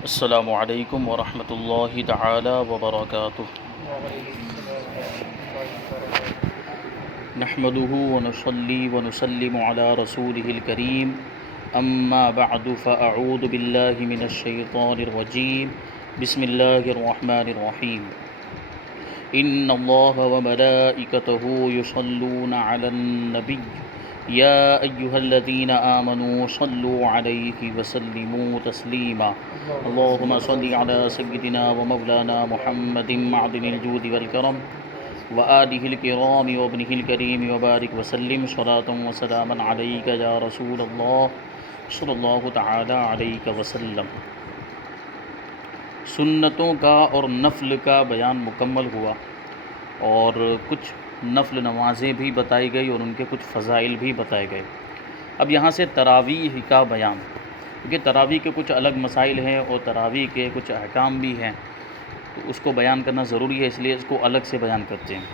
السلام علیکم ورحمۃ اللہ تعالی وبرکاتہ۔ نحمده ونصلي ونسلم على رسوله الكريم، اما بعد فاعوذ باللہ من الشیطان الرجیم، بسم اللہ الرحمن الرحیم۔ ان اللہ وملائکته یصلون علی النبی یا ایہا الذین آمنوا صلوا علیہ وسلموا تسلیما۔ اللہم صل علی سیدنا ومولانا محمد معدن الجود والکرم وآلہ الکرام وابنہ الکریم وبارک وسلم صلاۃ وسلاما علیک یا رسول اللہ صلی اللہ تعالی علیہ وسلم۔ سنتوں کا اور نفل کا بیان مکمل ہوا اور کچھ نفل نمازیں بھی بتائی گئی اور ان کے کچھ فضائل بھی بتائے گئے۔ اب یہاں سے تراویح کا بیان، کیونکہ تراویح کے کچھ الگ مسائل ہیں اور تراویح کے کچھ احکام بھی ہیں، تو اس کو بیان کرنا ضروری ہے، اس لیے اس کو الگ سے بیان کرتے ہیں۔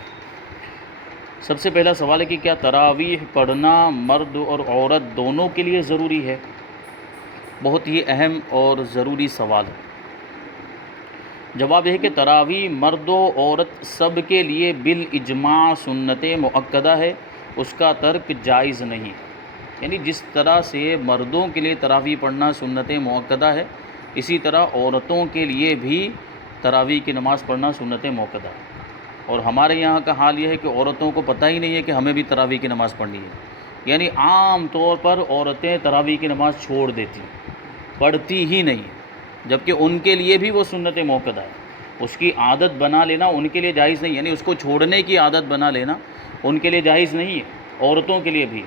سب سے پہلا سوال ہے کہ کیا تراویح پڑھنا مرد اور عورت دونوں کے لیے ضروری ہے؟ بہت ہی اہم اور ضروری سوال ہے۔ جواب ہے کہ تراویح مرد و عورت سب کے لیے بالاجماع سنت مؤکدہ ہے، اس کا ترک جائز نہیں۔ یعنی جس طرح سے مردوں کے لیے تراویح پڑھنا سنت مؤکدہ ہے، اسی طرح عورتوں کے لیے بھی تراویح کی نماز پڑھنا سنت مؤکدہ ہے۔ اور ہمارے یہاں کا حال یہ ہے کہ عورتوں کو پتہ ہی نہیں ہے کہ ہمیں بھی تراویح کی نماز پڑھنی ہے۔ یعنی عام طور پر عورتیں تراویح کی نماز چھوڑ دیتی ہیں، پڑھتی ہی نہیں، جبکہ ان کے لیے بھی وہ سنت مؤکدہ ہے۔ اس کی عادت بنا لینا ان کے لیے جائز نہیں، یعنی اس کو چھوڑنے کی عادت بنا لینا ان کے لیے جائز نہیں ہے، عورتوں کے لیے بھی۔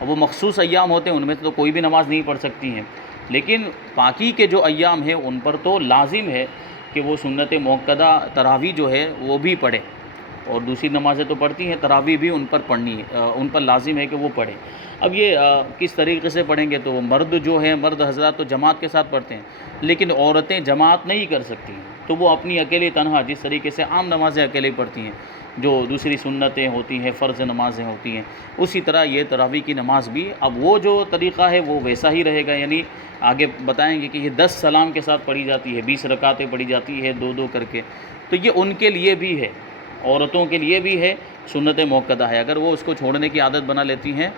اب وہ مخصوص ایام ہوتے ہیں، ان میں تو کوئی بھی نماز نہیں پڑھ سکتی ہیں، لیکن باقی کے جو ایام ہیں ان پر تو لازم ہے کہ وہ سنت مؤکدہ تراویح جو ہے وہ بھی پڑھے، اور دوسری نمازیں تو پڑھتی ہیں، تراویح بھی ان پر پڑھنی ہے، ان پر لازم ہے کہ وہ پڑھیں۔ اب یہ کس طریقے سے پڑھیں گے؟ تو مرد جو ہیں، مرد حضرات تو جماعت کے ساتھ پڑھتے ہیں، لیکن عورتیں جماعت نہیں کر سکتی ہیں، تو وہ اپنی اکیلی تنہا جس طریقے سے عام نمازیں اکیلے پڑھتی ہیں، جو دوسری سنتیں ہوتی ہیں، فرض نمازیں ہوتی ہیں، اسی طرح یہ تراویح کی نماز بھی۔ اب وہ جو طریقہ ہے وہ ویسا ہی رہے گا، یعنی آگے بتائیں گے کہ یہ 10 سلام کے ساتھ پڑھی جاتی ہے، 20 رکعتیں پڑھی جاتی ہے 2 2 کر کے، تو یہ ان کے لیے بھی ہے، عورتوں کے لیے بھی ہے، سنت مؤکدہ ہے۔ اگر وہ اس کو چھوڑنے کی عادت بنا لیتی ہیں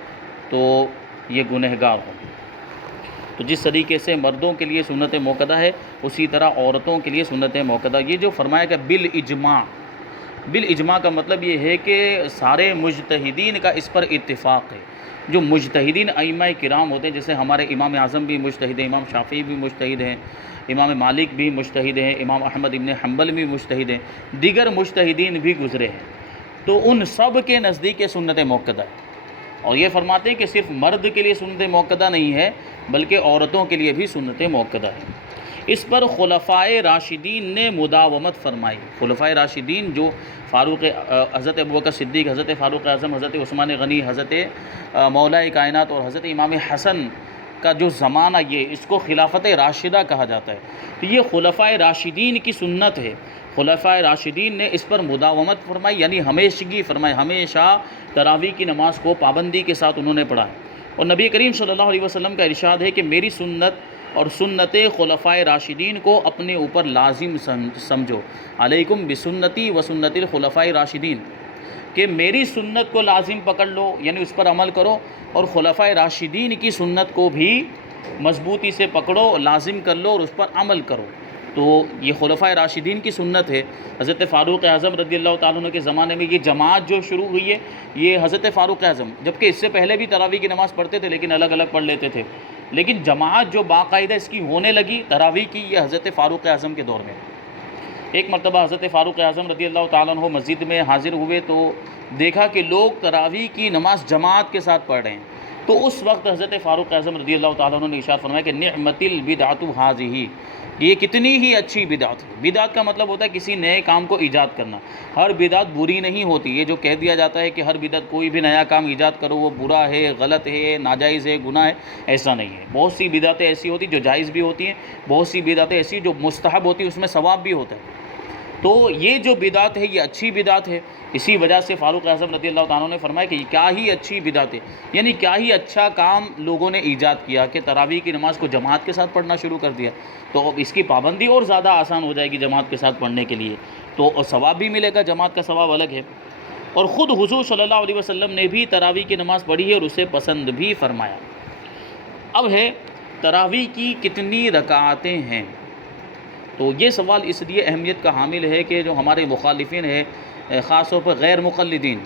تو یہ گنہگار ہوں۔ تو جس طریقے سے مردوں کے لیے سنت مؤکدہ ہے، اسی طرح عورتوں کے لیے سنت مؤکدہ۔ یہ جو فرمایا کہ بالاجماع، بالاجماع کا مطلب یہ ہے کہ سارے مجتہدین کا اس پر اتفاق ہے۔ جو مجتہدین ائمہ کرام ہوتے ہیں، جیسے ہمارے امام اعظم بھی مجتہد ہیں، امام شافعی بھی مجتہد ہیں، امام مالک بھی مجتہد ہیں، امام احمد ابن حنبل بھی مجتہد ہیں، دیگر مجتہدین بھی گزرے ہیں، تو ان سب کے نزدیک یہ سنت مؤکدہ ہے۔ اور یہ فرماتے ہیں کہ صرف مرد کے لیے سنت مؤکدہ نہیں ہے، بلکہ عورتوں کے لیے بھی سنت مؤکدہ ہے۔ اس پر خلفائے راشدین نے مداومت فرمائی۔ خلفائے راشدین جو حضرت ابوبکر صدیق، حضرت فاروق اعظم، حضرت عثمان غنی، حضرت مولا کائنات اور حضرت امام حسن کا جو زمانہ، یہ اس کو خلافت راشدہ کہا جاتا ہے۔ تو یہ خلفائے راشدین کی سنت ہے۔ خلفائے راشدین نے اس پر مداومت فرمائی، یعنی ہمیشگی فرمائی، ہمیشہ تراویح کی نماز کو پابندی کے ساتھ انہوں نے پڑھا ہے۔ اور نبی کریم صلی اللہ علیہ وسلم کا ارشاد ہے کہ میری سنت اور سنت خلفائے راشدین کو اپنے اوپر لازم سمجھو، علیکم بسنتی و سنت الخلفائے راشدین، کہ میری سنت کو لازم پکڑ لو، یعنی اس پر عمل کرو، اور خلفائے راشدین کی سنت کو بھی مضبوطی سے پکڑو، لازم کر لو اور اس پر عمل کرو۔ تو یہ خلفائے راشدین کی سنت ہے۔ حضرت فاروق اعظم رضی اللہ تعالیٰ عنہ کے زمانے میں یہ جماعت جو شروع ہوئی ہے، یہ حضرت فاروق اعظم، جبکہ اس سے پہلے بھی تراویح کی نماز پڑھتے تھے لیکن الگ الگ پڑھ لیتے تھے، لیکن جماعت جو باقاعدہ اس کی ہونے لگی تراویح کی، یہ حضرت فاروق اعظم کے دور میں۔ ایک مرتبہ حضرت فاروق اعظم رضی اللہ تعالیٰ عنہ مسجد میں حاضر ہوئے تو دیکھا کہ لوگ تراویح کی نماز جماعت کے ساتھ پڑھ رہے ہیں، تو اس وقت حضرت فاروق اعظم رضی اللہ تعالیٰ عنہ نے ارشاد فرمایا کہ نعمت البدعۃ ھذہ، یہ کتنی ہی اچھی بدعت ہے۔ بدعت کا مطلب ہوتا ہے کسی نئے کام کو ایجاد کرنا۔ ہر بدعت بری نہیں ہوتی۔ یہ جو کہہ دیا جاتا ہے کہ ہر بدعت، کوئی بھی نیا کام ایجاد کرو وہ برا ہے، غلط ہے، ناجائز ہے، گناہ ہے، ایسا نہیں ہے۔ بہت سی بدعتیں ایسی ہوتی جو جائز بھی ہوتی ہیں، بہت سی بدعتیں ایسی جو مستحب ہوتی ہیں، اس میں ثواب بھی ہوتا ہے۔ تو یہ جو بدعت ہے یہ اچھی بدعت ہے. اسی وجہ سے فاروق اعظم رضی اللہ تعالیٰ نے فرمایا کہ کیا ہی اچھی بدعت ہے، یعنی کیا ہی اچھا کام لوگوں نے ایجاد کیا کہ تراویح کی نماز کو جماعت کے ساتھ پڑھنا شروع کر دیا. تو اب اس کی پابندی اور زیادہ آسان ہو جائے گی جماعت کے ساتھ پڑھنے کے لیے، تو ثواب بھی ملے گا، جماعت کا ثواب الگ ہے. اور خود حضور صلی اللہ علیہ وسلم نے بھی تراویح کی نماز پڑھی ہے اور اسے پسند بھی فرمایا. اب ہے تراویح کی کتنی رکعتیں ہیں؟ تو یہ سوال اس لیے اہمیت کا حامل ہے کہ جو ہمارے مخالفین ہیں، خاص طور پر غیر مقلدین،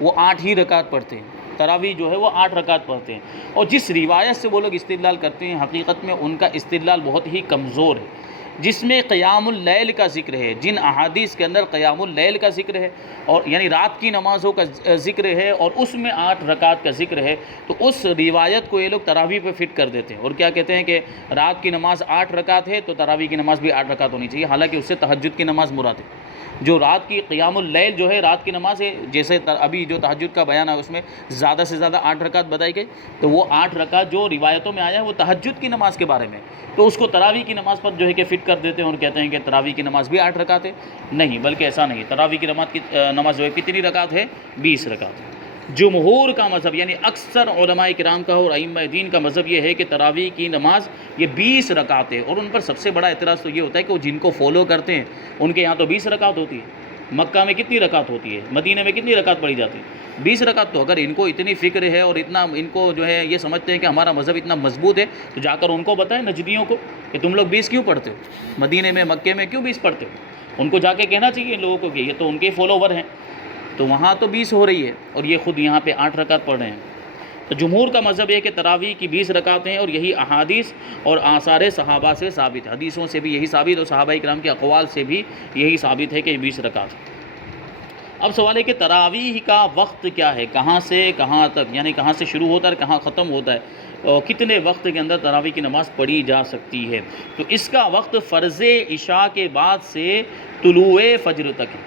وہ 8 ہی رکعت پڑھتے ہیں. تراویح جو ہے وہ 8 رکعت پڑھتے ہیں، اور جس روایت سے وہ لوگ استدلال کرتے ہیں حقیقت میں ان کا استدلال بہت ہی کمزور ہے. جس میں قیام اللیل کا ذکر ہے، جن احادیث کے اندر قیام اللیل کا ذکر ہے، اور یعنی رات کی نمازوں کا ذکر ہے، اور اس میں 8 رکعت کا ذکر ہے، تو اس روایت کو یہ لوگ تراویح پہ فٹ کر دیتے ہیں اور کیا کہتے ہیں کہ رات کی نماز 8 رکعت ہے تو تراویح کی نماز بھی 8 رکعت ہونی چاہیے، حالانکہ اس سے تہجد کی نماز مراد ہے. جو رات کی قیام اللیل جو ہے رات کی نماز ہے، جیسے ابھی جو تہجد کا بیان ہے اس میں زیادہ سے زیادہ 8 رکعت بتائی گئی، تو وہ 8 رکعت جو روایتوں میں آیا ہے وہ تہجد کی نماز کے بارے میں، تو اس کو تراویح کی نماز پر جو ہے کہ فٹ کر دیتے ہیں اور کہتے ہیں کہ تراویح کی نماز بھی 8 رکعت ہے. نہیں، بلکہ ایسا نہیں ہے. تراویح کی نماز جو ہے کتنی رکعت ہے؟ 20 رکعت. جمہور کا مذہب یعنی اکثر علماء کرام کا اور ائمہ دین کا مذہب یہ ہے کہ تراویح کی نماز یہ 20 رکعت ہے. اور ان پر سب سے بڑا اعتراض تو یہ ہوتا ہے کہ وہ جن کو فالو کرتے ہیں ان کے یہاں تو 20 رکعت ہوتی ہے. مکہ میں کتنی رکعت ہوتی ہے؟ مدینہ میں کتنی رکعت پڑھی جاتی ہے؟ 20 رکعت. تو اگر ان کو اتنی فکر ہے اور اتنا ان کو جو ہے یہ سمجھتے ہیں کہ ہمارا مذہب اتنا مضبوط ہے، تو جا کر ان کو بتائیں نجدیوں کو کہ تم لوگ 20 کیوں پڑھتے ہو؟ مدینہ میں مکے میں کیوں 20 پڑھتے ہو؟ ان کو جا کے کہنا چاہیے ان لوگوں کو کہ یہ تو ان کے فالوور ہیں، تو وہاں تو 20 ہو رہی ہے اور یہ خود یہاں پہ 8 رکعت پڑھ رہے ہیں. تو جمہور کا مذہب ہے کہ تراویح کی 20 رکعتیں ہیں، اور یہی احادیث اور آثار صحابہ سے ثابت ہے. حدیثوں سے بھی یہی ثابت اور صحابہ کرام کے اقوال سے بھی یہی ثابت ہے کہ یہ 20 رکعت ہے. اب سوال ہے کہ تراویح کا وقت کیا ہے، کہاں سے کہاں تک، یعنی کہاں سے شروع ہوتا ہے اور کہاں ختم ہوتا ہے، اور کتنے وقت کے اندر تراویح کی نماز پڑھی جا سکتی ہے. تو اس کا وقت فرض عشاء کے بعد سے طلوع فجر تک ہے.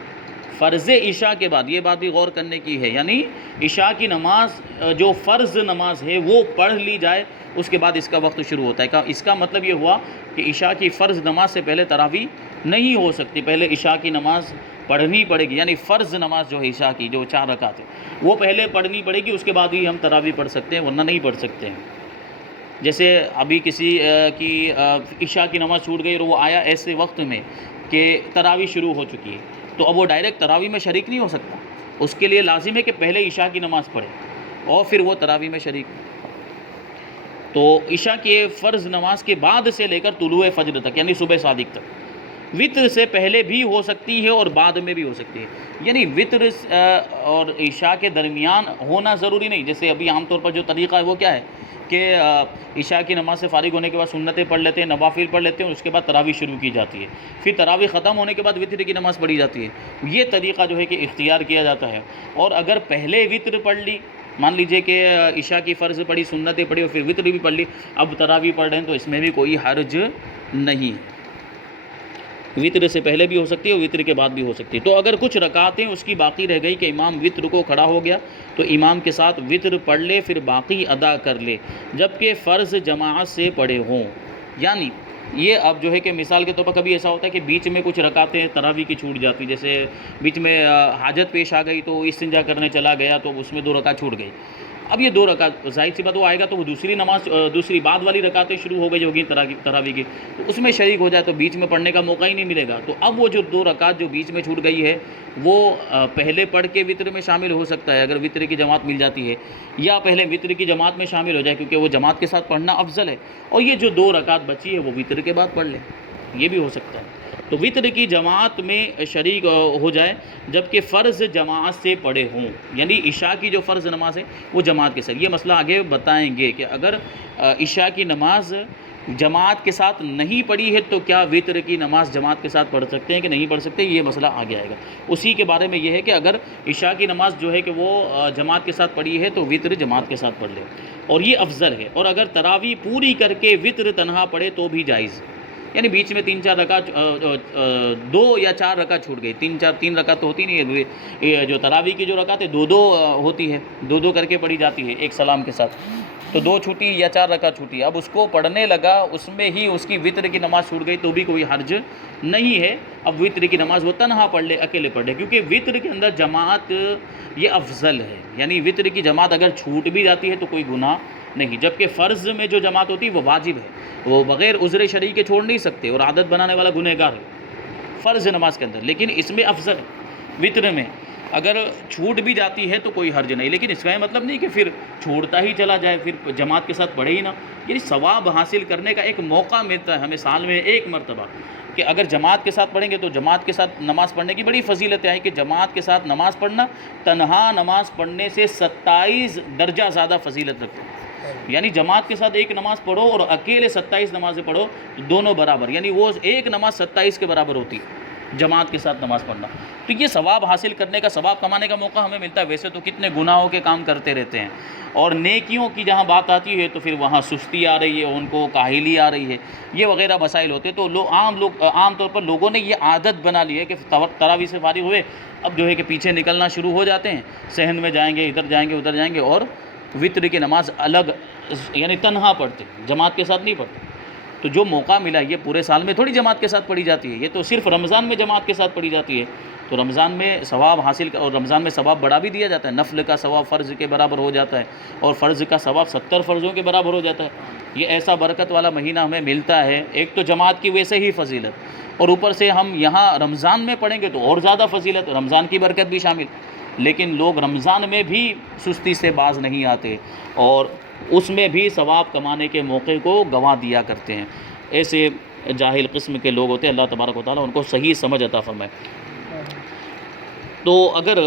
فرض عشاء کے بعد، یہ بات بھی غور کرنے کی ہے، یعنی عشاء کی نماز جو فرض نماز ہے وہ پڑھ لی جائے اس کے بعد اس کا وقت شروع ہوتا ہے. اس کا مطلب یہ ہوا کہ عشاء کی فرض نماز سے پہلے تراویح نہیں ہو سکتی، پہلے عشاء کی نماز پڑھنی پڑے گی. یعنی فرض نماز جو ہے عشاء کی جو 4 رکعت ہے وہ پہلے پڑھنی پڑے گی، اس کے بعد ہی ہم تراویح پڑھ سکتے ہیں، ورنہ نہیں پڑھ سکتے ہیں. جیسے ابھی کسی کی عشاء کی نماز چھوٹ گئی اور وہ آیا ایسے وقت میں کہ تراویح شروع ہو چکی ہے، تو اب وہ ڈائریکٹ تراویح میں شریک نہیں ہو سکتا. اس کے لیے لازم ہے کہ پہلے عشاء کی نماز پڑھے اور پھر وہ تراویح میں شریک. تو عشاء کے فرض نماز کے بعد سے لے کر طلوع فجر تک، یعنی صبح صادق تک. وطر سے پہلے بھی ہو سکتی ہے اور بعد میں بھی ہو سکتی ہے. یعنی وطر اور عشاء کے درمیان ہونا ضروری نہیں. جیسے ابھی عام طور پر جو طریقہ ہے وہ کیا ہے کہ عشاء کی نماز سے فارغ ہونے کے بعد سنتیں پڑھ لیتے ہیں، نوافل پڑھ لیتے ہیں، اور اس کے بعد تراویح شروع کی جاتی ہے. پھر تراویح ختم ہونے کے بعد وطر کی نماز پڑھی جاتی ہے. یہ طریقہ جو ہے کہ اختیار کیا جاتا ہے. اور اگر پہلے وطر پڑھ لی، مان لیجئے کہ عشاء کی فرض پڑھی، سنتیں پڑھی اور پھر وطر بھی پڑھ لی، اب تراویح پڑھ رہے ہیں، تو اس میں بھی کوئی حرج نہیں. وطر سے پہلے بھی ہو سکتی ہے اور وطر کے بعد بھی ہو سکتی ہے. تو اگر کچھ رکعتیں اس کی باقی رہ گئی کہ امام وطر کو کھڑا ہو گیا تو امام کے ساتھ وطر پڑھ لے، پھر باقی ادا کر لے، جبکہ فرض جماعت سے پڑھے ہوں. یعنی یہ اب جو ہے کہ مثال کے طور پر کبھی ایسا ہوتا ہے کہ بیچ میں کچھ رکعتیں تراویح کی چھوٹ جاتی، جیسے بیچ میں حاجت پیش آ گئی تو استنجا کرنے چلا گیا تو اس میں 2 رکعت چھوٹ گئی. اب یہ 2 رکعت ظاہر سی بات وہ آئے گا تو وہ دوسری بعد والی رکعتیں شروع ہو گئی ہوگی تراویح کی، تو اس میں شریک ہو جائے تو بیچ میں پڑھنے کا موقع ہی نہیں ملے گا. تو اب وہ جو 2 رکعت جو بیچ میں چھوٹ گئی ہے وہ پہلے پڑھ کے وطر میں شامل ہو سکتا ہے اگر وطر کی جماعت مل جاتی ہے، یا پہلے وطر کی جماعت میں شامل ہو جائے کیونکہ وہ جماعت کے ساتھ پڑھنا افضل ہے، اور یہ جو 2 رکعت بچی ہے وہ وطر کے بعد پڑھ لے. یہ بھی ہو سکتا ہے. تو وطر کی جماعت میں شریک ہو جائے جبکہ فرض جماعت سے پڑھے ہوں، یعنی عشاء کی جو فرض نماز ہے وہ جماعت کے ساتھ. یہ مسئلہ آگے بتائیں گے کہ اگر عشاء کی نماز جماعت کے ساتھ نہیں پڑھی ہے تو کیا وطر کی نماز جماعت کے ساتھ پڑھ سکتے ہیں کہ نہیں پڑھ سکتے، یہ مسئلہ آگے آئے گا. اسی کے بارے میں یہ ہے کہ اگر عشاء کی نماز جو ہے کہ وہ جماعت کے ساتھ پڑھی ہے تو وطر جماعت کے ساتھ پڑھ لے، اور یہ افضل ہے. اور اگر تراویح پوری کر کے وطر تنہا پڑھے تو بھی جائز، یعنی بیچ میں 3-4 رکعت 2 یا 4 رکعت چھوٹ گئی. 3 رکعت تو ہوتی نہیں ہے، جو تراویح کی جو رکعت ہے 2 ہوتی ہے، 2 کر کے پڑھی جاتی ہے ایک سلام کے ساتھ. تو 2 چھوٹی یا 4 رکعت چھوٹی، اب اس کو پڑھنے لگا، اس میں ہی اس کی وطر کی نماز چھوٹ گئی تو بھی کوئی حرج نہیں ہے۔ اب وطر کی نماز وہ تنہا پڑھ لے، اکیلے پڑھ لے، کیونکہ وطر کے اندر جماعت یہ افضل ہے، یعنی وطر کی جماعت اگر چھوٹ بھی جاتی ہے تو کوئی گناہ نہیں، جبکہ فرض میں جو جماعت ہوتی ہے وہ واجب ہے، وہ بغیر عذر شرعی کے چھوڑ نہیں سکتے، اور عادت بنانے والا گنہگار ہے فرض نماز کے اندر، لیکن اس میں افضل ہے۔ وطر میں اگر چھوٹ بھی جاتی ہے تو کوئی حرج نہیں، لیکن اس کا یہ مطلب نہیں کہ پھر چھوڑتا ہی چلا جائے، پھر جماعت کے ساتھ پڑھے ہی نہ، یعنی ثواب حاصل کرنے کا ایک موقع ملتا ہے ہمیں سال میں ایک مرتبہ، کہ اگر جماعت کے ساتھ پڑھیں گے تو جماعت کے ساتھ نماز پڑھنے کی بڑی فضیلت ہے کہ جماعت کے ساتھ نماز پڑھنا تنہا نماز پڑھنے سے 27 درجہ زیادہ فضیلت رکھتے ہیں، یعنی جماعت کے ساتھ ایک نماز پڑھو اور اکیلے 27 نمازیں پڑھو تو دونوں برابر، یعنی وہ ایک نماز 27 کے برابر ہوتی ہے جماعت کے ساتھ نماز پڑھنا، تو یہ ثواب حاصل کرنے کا، ثواب کمانے کا موقع ہمیں ملتا ہے۔ ویسے تو کتنے گناہوں کے کام کرتے رہتے ہیں، اور نیکیوں کی جہاں بات آتی ہے تو پھر وہاں سستی آ رہی ہے، ان کو کاہلی آ رہی ہے، یہ وغیرہ مسائل ہوتے، تو عام طور پر لوگوں نے یہ عادت بنا لی ہے کہ تراویح سے فارغ ہوئے اب جو ہے کہ پیچھے نکلنا شروع ہو جاتے ہیں، صحن میں جائیں گے، ادھر جائیں گے، ادھر جائیں گے، اور وطر کی نماز الگ یعنی تنہا پڑھتے، جماعت کے ساتھ نہیں پڑھتے۔ تو جو موقع ملا، یہ پورے سال میں تھوڑی جماعت کے ساتھ پڑھی جاتی ہے، یہ تو صرف رمضان میں جماعت کے ساتھ پڑھی جاتی ہے، تو رمضان میں ثواب حاصل، اور رمضان میں ثواب بڑھا بھی دیا جاتا ہے، نفل کا ثواب فرض کے برابر ہو جاتا ہے، اور فرض کا ثواب 70 فرضوں کے برابر ہو جاتا ہے۔ یہ ایسا برکت والا مہینہ ہمیں ملتا ہے، ایک تو جماعت کی ویسے ہی فضیلت، اور اوپر سے ہم یہاں رمضان میں پڑھیں گے تو اور زیادہ فضیلت، رمضان کی برکت بھی شامل، لیکن لوگ رمضان میں بھی سستی سے باز نہیں آتے، اور اس میں بھی ثواب کمانے کے موقع کو گنوا دیا کرتے ہیں۔ ایسے جاہل قسم کے لوگ ہوتے ہیں، اللہ تبارک و تعالیٰ ان کو صحیح سمجھ عطا فرمائے۔ تو اگر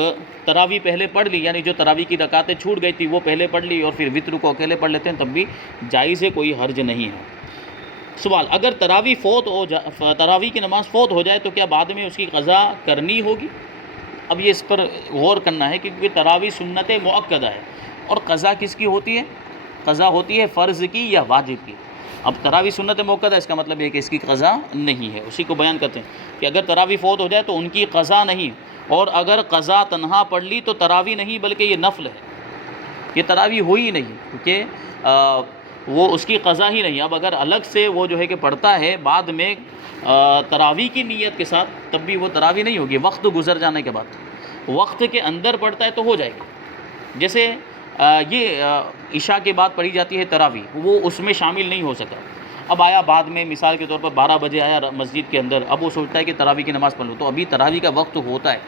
تراویح پہلے پڑھ لی، یعنی جو تراویح کی رکعتیں چھوٹ گئی تھی وہ پہلے پڑھ لی، اور پھر وطر کو اکیلے پڑھ لیتے ہیں، تب بھی جائز ہے، کوئی حرج نہیں ہے۔ سوال: اگر تراویح کی نماز فوت ہو جائے تو کیا بعد میں اس کی قضا کرنی ہوگی؟ اب یہ اس پر غور کرنا ہے، کیونکہ تراویح سنت مؤکدہ ہے، اور قضا کس کی ہوتی ہے؟ قضا ہوتی ہے فرض کی یا واجب کی۔ اب تراویح سنت مؤکدہ، اس کا مطلب یہ کہ اس کی قضا نہیں ہے، اسی کو بیان کرتے ہیں کہ اگر تراویح فوت ہو جائے تو ان کی قضا نہیں، اور اگر قضا تنہا پڑھ لی تو تراویح نہیں بلکہ یہ نفل ہے، یہ تراویح ہوئی نہیں، کیونکہ وہ اس کی قضا ہی نہیں۔ اب اگر الگ سے وہ جو ہے کہ پڑھتا ہے بعد میں تراویح کی نیت کے ساتھ، تب بھی وہ تراویح نہیں ہوگی، وقت گزر جانے کے بعد، وقت کے اندر پڑھتا ہے تو ہو جائے گی۔ جیسے یہ عشاء کے بعد پڑھی جاتی ہے تراویح، وہ اس میں شامل نہیں ہو سکا، اب آیا بعد میں، مثال کے طور پر 12 بجے آیا مسجد کے اندر، اب وہ سوچتا ہے کہ تراویح کی نماز پڑھ لوں، تو ابھی تراویح کا وقت ہوتا ہے،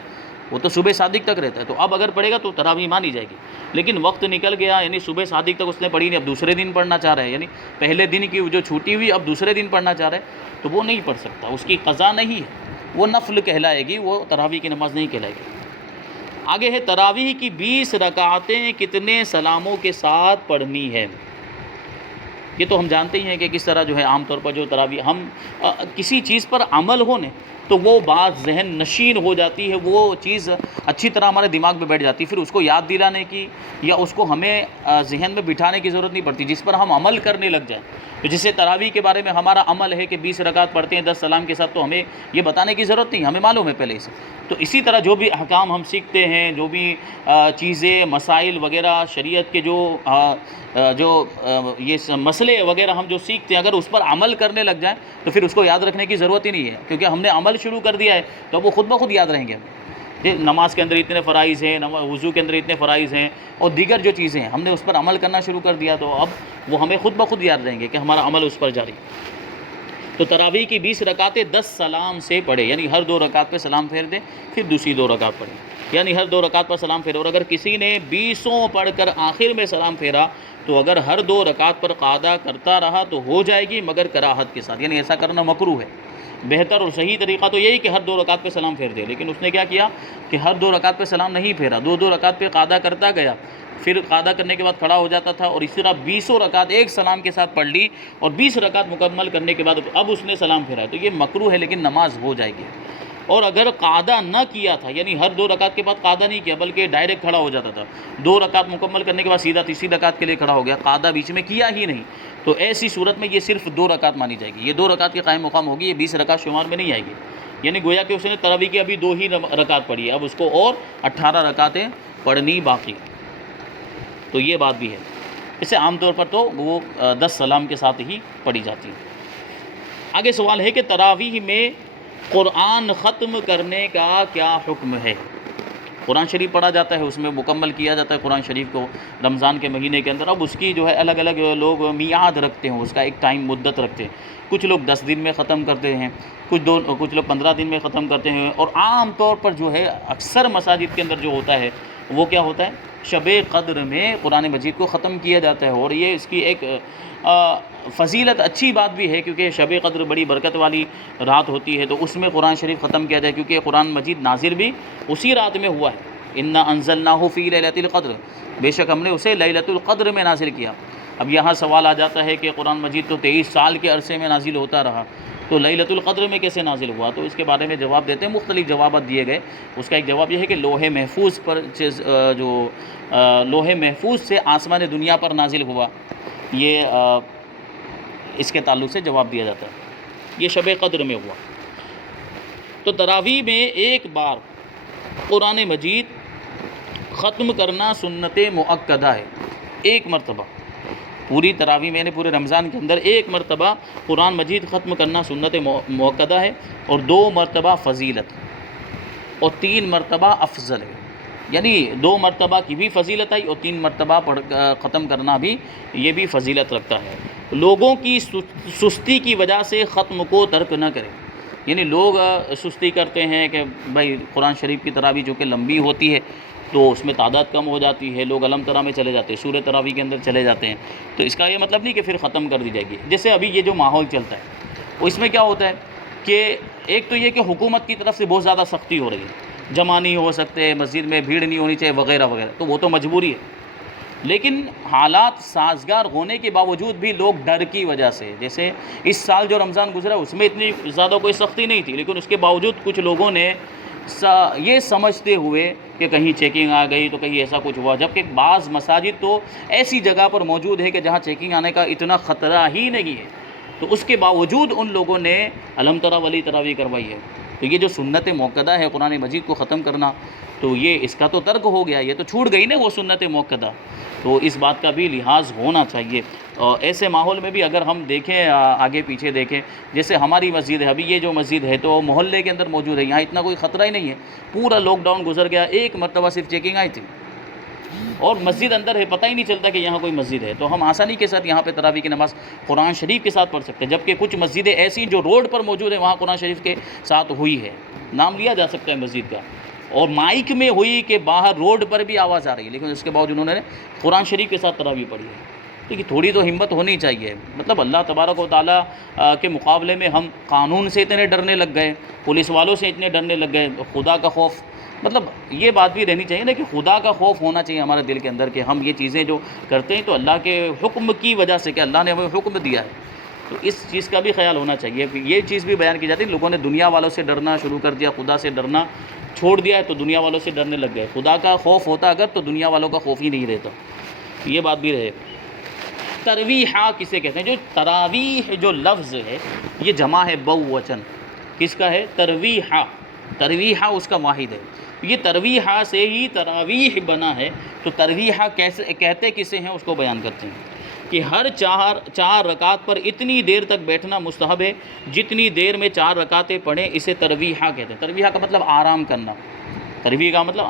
وہ تو صبح صادق تک رہتا ہے، تو اب اگر پڑھے گا تو تراویح مانی جائے گی، لیکن وقت نکل گیا، یعنی صبح صادق تک اس نے پڑھی نہیں، اب دوسرے دن پڑھنا چاہ رہا ہے، یعنی پہلے دن کی جو چھوٹی ہوئی اب دوسرے دن پڑھنا چاہ رہا ہے، تو وہ نہیں پڑھ سکتا، اس کی قضا نہیں ہے، وہ نفل کہلائے گی، وہ تراویح کی نماز نہیں کہلائے گی۔ آگے ہے تراویح کی 20 رکعتیں کتنے سلاموں کے ساتھ پڑھنی ہے؟ یہ تو ہم جانتے ہی ہیں کہ کس طرح جو ہے عام طور پر جو تراویح، ہم کسی چیز پر عمل ہونے تو وہ بات ذہن نشین ہو جاتی ہے، وہ چیز اچھی طرح ہمارے دماغ میں بیٹھ جاتی ہے، پھر اس کو یاد دلانے کی یا اس کو ہمیں ذہن میں بٹھانے کی ضرورت نہیں پڑتی، جس پر ہم عمل کرنے لگ جائیں۔ تو جسے تراویح کے بارے میں ہمارا عمل ہے کہ 20 رکعت پڑھتے ہیں 10 سلام کے ساتھ، تو ہمیں یہ بتانے کی ضرورت نہیں، ہمیں معلوم ہے پہلے سے۔ تو اسی طرح جو بھی احکام ہم سیکھتے ہیں، جو بھی چیزیں، مسائل وغیرہ شریعت کے جو یہ مسئلے وغیرہ ہم جو سیکھتے ہیں، اگر اس پر عمل کرنے لگ جائیں تو پھر اس کو یاد رکھنے کی ضرورت ہی نہیں ہے، کیونکہ ہم نے عمل شروع کر دیا ہے تو وہ خود بخود یاد رہیں گے ہمیں۔ نماز کے اندر اتنے فرائض ہیں، وضو کے اندر اتنے فرائض ہیں، اور دیگر جو چیزیں ہیں ہم نے اس پر عمل کرنا شروع کر دیا، تو اب وہ ہمیں خود بخود یاد رہیں گے کہ ہمارا عمل اس پر جاری۔ تو تراویح کی 20 رکعتیں 10 سلام سے پڑھے، یعنی ہر 2 رکعت پہ سلام پھیر دیں، پھر دوسری 2 رکعت پڑھیں، یعنی ہر 2 رکعت پر سلام پھیرے، اور اگر کسی نے 20 پڑھ کر آخر میں سلام پھیرا تو اگر ہر 2 رکعت پر قاعدہ کرتا رہا تو ہو جائے گی، مگر کراہت کے ساتھ، یعنی ایسا کرنا مکروہ ہے۔ بہتر اور صحیح طریقہ تو یہی کہ ہر 2 رکعت پہ سلام پھیر دے، لیکن اس نے کیا کیا کہ ہر 2 رکعت پہ سلام نہیں پھیرا، 2 رکعت پہ قاعدہ کرتا گیا، پھر قاعدہ کرنے کے بعد کھڑا ہو جاتا تھا، اور اسی طرح 20 رکعت ایک سلام کے ساتھ پڑھ لی، اور 20 رکعت مکمل کرنے کے بعد اب اس نے سلام پھیرا، تو یہ مکروہ ہے، لیکن نماز ہو جائے گی۔ اور اگر قاعدہ نہ کیا تھا، یعنی ہر 2 رکعت کے بعد قاعدہ نہیں کیا بلکہ ڈائریکٹ کھڑا ہو جاتا تھا، 2 رکعت مکمل کرنے کے بعد سیدھا تیسری رکعت کے لیے کھڑا ہو گیا، قاعدہ بیچ میں کیا ہی نہیں، تو ایسی صورت میں یہ صرف 2 رکعت مانی جائے گی، یہ 2 رکعت کے قائم مقام ہوگی، یہ 20 رکعت شمار میں نہیں آئے گی، یعنی گویا کہ اس نے تراویح کی ابھی 2 ہی رکعت پڑھی ہے، اب اس کو اور 18 رکعتیں پڑھنی باقی، تو یہ بات بھی ہے۔ اسے عام طور پر تو وہ 10 سلام کے ساتھ ہی پڑھی جاتی ہے۔ آگے سوال ہے کہ تراویح میں قرآن ختم کرنے کا کیا حکم ہے؟ قرآن شریف پڑھا جاتا ہے، اس میں مکمل کیا جاتا ہے قرآن شریف کو رمضان کے مہینے کے اندر۔ اب اس کی جو ہے الگ الگ لوگ میعاد رکھتے ہیں، اس کا ایک ٹائم مدت رکھتے ہیں۔ کچھ لوگ 10 دن میں ختم کرتے ہیں، کچھ لوگ 15 دن میں ختم کرتے ہیں، اور عام طور پر جو ہے اکثر مساجد کے اندر جو ہوتا ہے وہ کیا ہوتا ہے، شب قدر میں قرآن مجید کو ختم کیا جاتا ہے۔ اور یہ اس کی ایک فضیلت اچھی بات بھی ہے، کیونکہ شب قدر بڑی برکت والی رات ہوتی ہے، تو اس میں قرآن شریف ختم کیا جائے، کیونکہ قرآن مجید نازل بھی اسی رات میں ہوا ہے۔ انا انزلناہ فی لیلۃ القدر، بے شک ہم نے اسے لیلۃ القدر میں نازل کیا۔ اب یہاں سوال آ جاتا ہے کہ قرآن مجید تو 23 سال کے عرصے میں نازل ہوتا رہا، تو لیلۃ القدر میں کیسے نازل ہوا؟ تو اس کے بارے میں جواب دیتے ہیں، مختلف جوابات دیے گئے۔ اس کا ایک جواب یہ ہے کہ لوح محفوظ پر جو لوح محفوظ سے آسمان دنیا پر نازل ہوا، یہ اس کے تعلق سے جواب دیا جاتا ہے، یہ شب قدر میں ہوا۔ تو تراویح میں ایک بار قرآن مجید ختم کرنا سنت مؤکدہ ہے، ایک مرتبہ پوری تراویح میں، پورے رمضان کے اندر ایک مرتبہ قرآن مجید ختم کرنا سنت مؤکدہ ہے، اور 2 مرتبہ فضیلت اور 3 مرتبہ افضل ہے۔ یعنی 2 مرتبہ کی بھی فضیلت آئی، اور 3 مرتبہ ختم کرنا بھی یہ بھی فضیلت رکھتا ہے۔ لوگوں کی سستی کی وجہ سے ختم کو ترک نہ کریں، یعنی لوگ سستی کرتے ہیں کہ بھائی قرآن شریف کی تراویح جو کہ لمبی ہوتی ہے تو اس میں تعداد کم ہو جاتی ہے، لوگ علم ترا میں چلے جاتے ہیں، سورہ تراویح کے اندر چلے جاتے ہیں، تو اس کا یہ مطلب نہیں کہ پھر ختم کر دی جائے گی۔ جیسے ابھی یہ جو ماحول چلتا ہے اس میں کیا ہوتا ہے کہ ایک تو یہ کہ حکومت کی طرف سے بہت زیادہ سختی ہو رہی ہے، جمع نہیں ہو سکتے، مسجد میں بھیڑ نہیں ہونی چاہیے وغیرہ وغیرہ، تو وہ تو مجبوری ہے۔ لیکن حالات سازگار ہونے کے باوجود بھی لوگ ڈر کی وجہ سے، جیسے اس سال جو رمضان گزرا اس میں اتنی زیادہ کوئی سختی نہیں تھی، لیکن اس کے باوجود کچھ لوگوں نے یہ سمجھتے ہوئے کہ کہیں چیکنگ آ گئی تو کہیں ایسا کچھ ہوا، جبکہ بعض مساجد تو ایسی جگہ پر موجود ہے کہ جہاں چیکنگ آنے کا اتنا خطرہ ہی نہیں ہے، تو اس کے باوجود ان لوگوں نے علم ترا والی تراویح کروائی ہے۔ تو یہ جو سنت موقدہ ہے قرآن مجید کو ختم کرنا، تو یہ اس کا تو ترک ہو گیا، یہ تو چھوٹ گئی نا وہ سنت موقدہ، تو اس بات کا بھی لحاظ ہونا چاہیے۔ اور ایسے ماحول میں بھی اگر ہم دیکھیں، آگے پیچھے دیکھیں، جیسے ہماری مسجد ہے، ابھی یہ جو مسجد ہے تو محلے کے اندر موجود ہے، یہاں اتنا کوئی خطرہ ہی نہیں ہے، پورا لاک ڈاؤن گزر گیا، ایک مرتبہ صرف چیکنگ آئی تھی، اور مسجد اندر ہے، پتہ ہی نہیں چلتا کہ یہاں کوئی مسجد ہے، تو ہم آسانی کے ساتھ یہاں پہ تراویح کی نماز قرآن شریف کے ساتھ پڑھ سکتے ہیں۔ جبکہ کچھ مسجدیں ایسی جو روڈ پر موجود ہیں وہاں قرآن شریف کے ساتھ ہوئی ہے، نام لیا جا سکتا ہے مسجد کا، اور مائک میں ہوئی کہ باہر روڈ پر بھی آواز آ رہی ہے، لیکن اس کے باوجود انہوں نے قرآن شریف کے ساتھ تراویح پڑھی ہے۔ تو تھوڑی تو ہمت ہونی چاہیے، مطلب اللہ تبارک و تعالیٰ کے مقابلے میں ہم قانون سے اتنے ڈرنے لگ گئے، پولیس والوں سے اتنے ڈرنے لگ گئے، خدا کا خوف، مطلب یہ بات بھی رہنی چاہیے نا کہ خدا کا خوف ہونا چاہیے ہمارے دل کے اندر، کہ ہم یہ چیزیں جو کرتے ہیں تو اللہ کے حکم کی وجہ سے، کہ اللہ نے ہمیں حکم دیا ہے، تو اس چیز کا بھی خیال ہونا چاہیے۔ یہ چیز بھی بیان کی جاتی ہے، لوگوں نے دنیا والوں سے ڈرنا شروع کر دیا، خدا سے ڈرنا چھوڑ دیا ہے، تو دنیا والوں سے ڈرنے لگ گئے۔ خدا کا خوف ہوتا اگر تو دنیا والوں کا خوف ہی نہیں رہتا، یہ بات بھی رہے۔ ترویحہ کسے کہتے ہیں؟ جو تراویح جو لفظ ہے یہ جمع ہے بوچن، کس کا ہے؟ ترویحہ، ترویحہ اس کا واحد ہے، یہ ترویحہ سے ہی تراویح بنا ہے۔ تو ترویحہ کیسے کہتے کسے ہیں اس کو بیان کرتے ہیں کہ ہر چار رکعت پر اتنی دیر تک بیٹھنا مستحب ہے جتنی دیر میں 4 رکعتیں پڑھیں، اسے ترویحہ کہتے ہیں۔ ترویحہ کا مطلب آرام کرنا، ترویح کا مطلب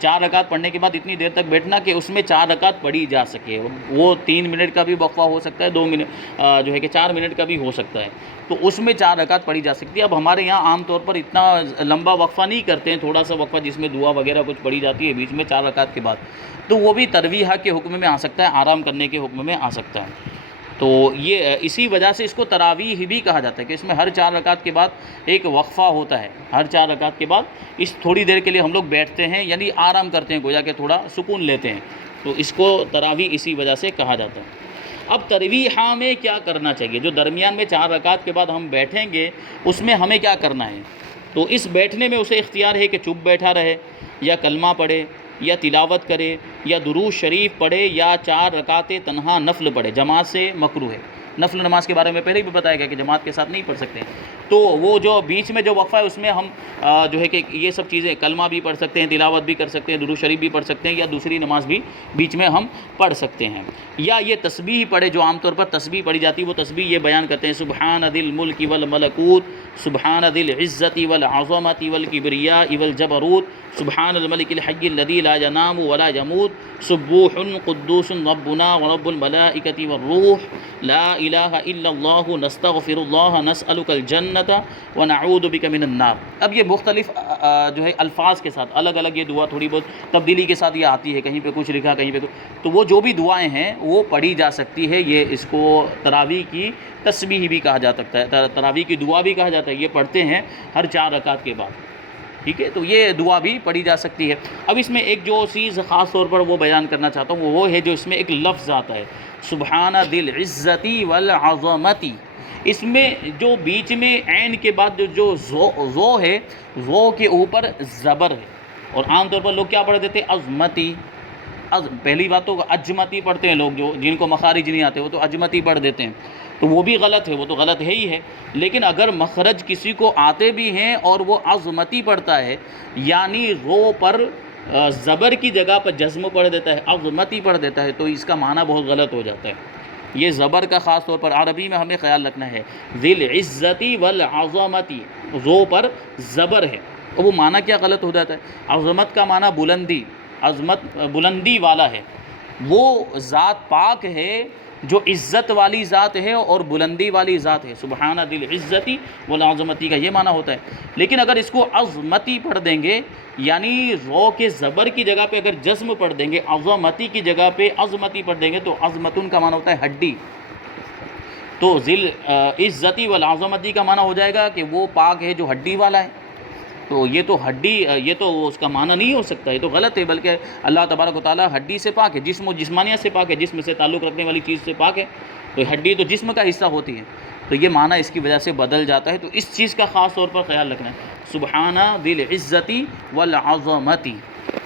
4 رکعت پڑھنے کے بعد اتنی دیر تک بیٹھنا کہ اس میں 4 رکعت پڑھی جا سکے، وہ 3 منٹ کا بھی وقفہ ہو سکتا ہے، 2 منٹ جو ہے کہ 4 منٹ کا بھی ہو سکتا ہے، تو اس میں 4 رکعت پڑھی جا سکتی ہے۔ اب ہمارے یہاں عام طور پر اتنا لمبا وقفہ نہیں کرتے ہیں، تھوڑا سا وقفہ جس میں دعا وغیرہ کچھ پڑھی جاتی ہے بیچ میں 4 رکعت کے بعد، تو وہ بھی ترویحہ کے حکم میں آ سکتا ہے، آرام کرنے کے حکم میں آ سکتا ہے۔ تو یہ اسی وجہ سے اس کو تراویح بھی کہا جاتا ہے کہ اس میں ہر 4 رکعت کے بعد ایک وقفہ ہوتا ہے، ہر 4 رکعت کے بعد اس تھوڑی دیر کے لیے ہم لوگ بیٹھتے ہیں، یعنی آرام کرتے ہیں، گویا کہ تھوڑا سکون لیتے ہیں، تو اس کو تراویح اسی وجہ سے کہا جاتا ہے۔ اب ترویحہ میں کیا کرنا چاہیے؟ جو درمیان میں 4 رکعت کے بعد ہم بیٹھیں گے اس میں ہمیں کیا کرنا ہے؟ تو اس بیٹھنے میں اسے اختیار ہے کہ چپ بیٹھا رہے، یا کلمہ پڑھے، یا تلاوت کرے، یا درود شریف پڑھے، یا 4 رکعتیں تنہا نفل پڑھے، جماعت سے مکروہ ہے۔ نفل نماز کے بارے میں پہلے بھی بتایا گیا کہ جماعت کے ساتھ نہیں پڑھ سکتے، تو وہ جو بیچ میں جو وقفہ ہے اس میں ہم جو ہے کہ یہ سب چیزیں کلمہ بھی پڑھ سکتے ہیں، تلاوت بھی کر سکتے ہیں، درود شریف بھی پڑھ سکتے ہیں، یا دوسری نماز بھی بیچ میں ہم پڑھ سکتے ہیں، یا یہ تسبیح پڑھے جو عام طور پر تسبیح پڑھی جاتی ہے، وہ تسبیح یہ بیان کرتے ہیں سبحان ذی الملک والملکوت، سبحان ذی العزت والعظمت والکبریاء والجبروت، سبحان الملک الحی الذی لا ینام ولا یموت، سبوح قدوس ربنا ورب الملائکۃ والروح، لا الہ الا اللہ نستغفر اللہ نسألک الجنۃ ونعوذ بک من النار۔ اب یہ مختلف جو ہے الفاظ کے ساتھ الگ الگ یہ دعا تھوڑی بہت تبدیلی کے ساتھ یہ آتی ہے، کہیں پہ کچھ لکھا کہیں پہ کچھ، تو وہ جو بھی دعائیں ہیں وہ پڑھی جا سکتی ہے۔ یہ اس کو تراویح کی تسبیح بھی کہا جا سکتا ہے، تراویح کی دعا بھی کہا جاتا ہے، یہ پڑھتے ہیں ہر 4 رکعت کے بعد، ٹھیک ہے، تو یہ دعا بھی پڑھی جا سکتی ہے۔ اب اس میں ایک جو چیز خاص طور پر وہ بیان کرنا چاہتا ہوں وہ ہے جو اس میں ایک لفظ آتا ہے سبحان ذی العزت والعظمت، اس میں جو بیچ میں عین کے بعد جو زو ہے، زو کے اوپر زبر ہے، اور عام طور پر لوگ کیا پڑھ دیتے ہیں عظمتی، پہلی بات تو اجمتی پڑھتے ہیں لوگ، جو جن کو مخارج نہیں آتے وہ تو اجمتی پڑھ دیتے ہیں، تو وہ بھی غلط ہے، وہ تو غلط ہے ہی ہے۔ لیکن اگر مخرج کسی کو آتے بھی ہیں اور وہ عظمتی پڑھتا ہے، یعنی رو پر زبر کی جگہ پر جزم پڑھ دیتا ہے، عظمتی پڑھ دیتا ہے، تو اس کا معنی بہت غلط ہو جاتا ہے۔ یہ زبر کا خاص طور پر عربی میں ہمیں خیال رکھنا ہے، ذی العزت والعظمت، رو پر زبر ہے، تو وہ معنی کیا غلط ہو جاتا ہے؟ عظمت کا معنی بلندی، عظمت بلندی والا ہے، وہ ذات پاک ہے جو عزت والی ذات ہے اور بلندی والی ذات ہے، سبحان ذی العزت والعظمتی کا یہ معنی ہوتا ہے۔ لیکن اگر اس کو عظمتی پڑھ دیں گے، یعنی رو کے زبر کی جگہ پہ اگر جزم پڑھ دیں گے، عظمتی کی جگہ پہ عظمتی پڑھ دیں گے، تو عظمتن کا معنی ہوتا ہے ہڈی، تو ذی العزت والعظمتی کا معنی ہو جائے گا کہ وہ پاک ہے جو ہڈی والا ہے، تو یہ تو ہڈی، یہ تو اس کا معنی نہیں ہو سکتا، یہ تو غلط ہے، بلکہ اللہ تبارک و تعالیٰ ہڈی سے پاک ہے، جسم و جسمانیت سے پاک ہے، جسم سے تعلق رکھنے والی چیز سے پاک ہے، تو ہڈی تو جسم کا حصہ ہوتی ہے، تو یہ معنی اس کی وجہ سے بدل جاتا ہے، تو اس چیز کا خاص طور پر خیال رکھنا ہے، سبحان ذی العزت والعظمت،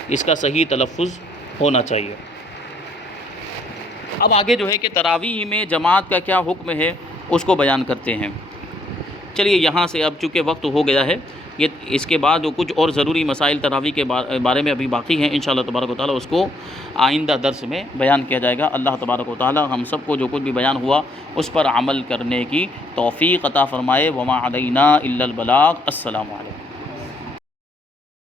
اس کا صحیح تلفظ ہونا چاہیے۔ اب آگے جو ہے کہ تراویح میں جماعت کا کیا حکم ہے اس کو بیان کرتے ہیں۔ چلیے یہاں سے اب چونکہ وقت ہو گیا ہے، یہ اس کے بعد کچھ اور ضروری مسائل تراویح کے بارے میں ابھی باقی ہیں، انشاءاللہ تبارک و تعالیٰ اس کو آئندہ درس میں بیان کیا جائے گا۔ اللہ تبارک و تعالیٰ ہم سب کو جو کچھ بھی بیان ہوا اس پر عمل کرنے کی توفیق عطا فرمائے۔ وما علینا الا البلاغ۔ السلام علیکم۔